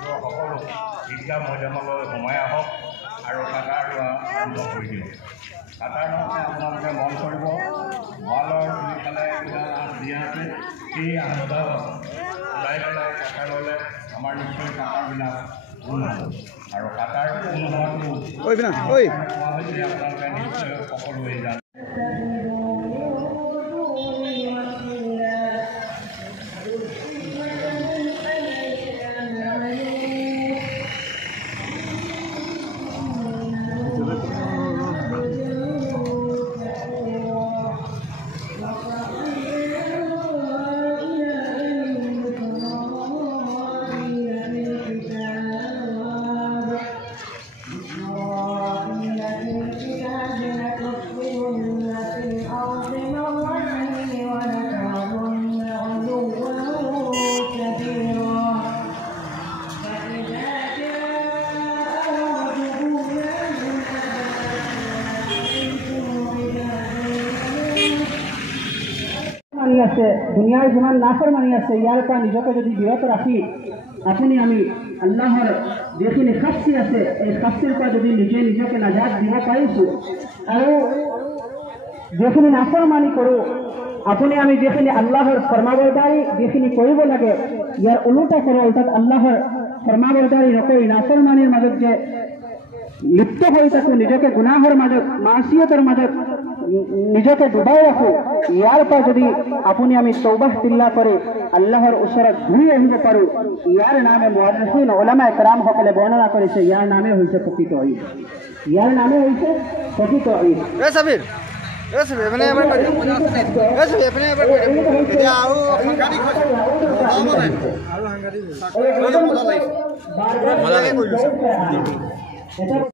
সকলো ঈদগাহ মৈদামলৈ সোমাই আহক আৰু কাটাৰ লোৱা আৰম্ভ কৰি দিয়ক। কাটাৰ লগতে আপোনালোকে মন কৰিব ৱালৰ দুইফালে দিয়া আছে, সেই আঠটা ওলাই পেলাই কাটাৰ ল'লে আমাৰ নিশ্চয় কাটাৰবিলাক গুণ হ'ব আৰু কাটাৰ গুণ হোৱাটো কোৱা হৈছে আপোনালোকে নিশ্চয় সকলোৱে জানে। আছে দুনিয়াৰ যিমান নাফৰমানি আছে ইয়াৰ পৰা নিজকে যদি বিৰত ৰাখি আপুনি আমি আল্লাহৰ যিখিনি শাস্তি আছে এই শাস্তিৰ পৰা যদি নিজকে নাজাত দিব পাৰিছোঁ আৰু যিখিনি নাফৰমানি কৰোঁ আপুনি আমি যিখিনি আল্লাহৰ ফৰমাবৰদাৰী যিখিনি কৰিব লাগে ইয়াৰ ওলোটা কৰোঁ, অৰ্থাৎ আল্লাহৰ ফৰমাবৰদাৰী নকৰি নাফৰমানিৰ মাজত যে লিপ্ত হৈ থাকোঁ, নিজকে গুনাহৰ মাজত মাসিয়তৰ মাজত নিজকে ডুবাই ৰাখোঁ, ইয়াৰ পৰা যদি আপুনি আমি তৌবাহ তিল্লা কৰি আল্লাহৰ ওচৰত ঘূৰি আহিব পাৰোঁ, ইয়াৰ নামে মুআৰ্ৰিখিন উলামা ইকৰামসকলে বৰ্ণনা কৰিছে, ইয়াৰ নামে হৈছে প্ৰকৃত ঈদ। ইয়াৰ নামে হৈছে প্ৰকৃত ঈদ। মানে এবাৰ সাংঘাতিক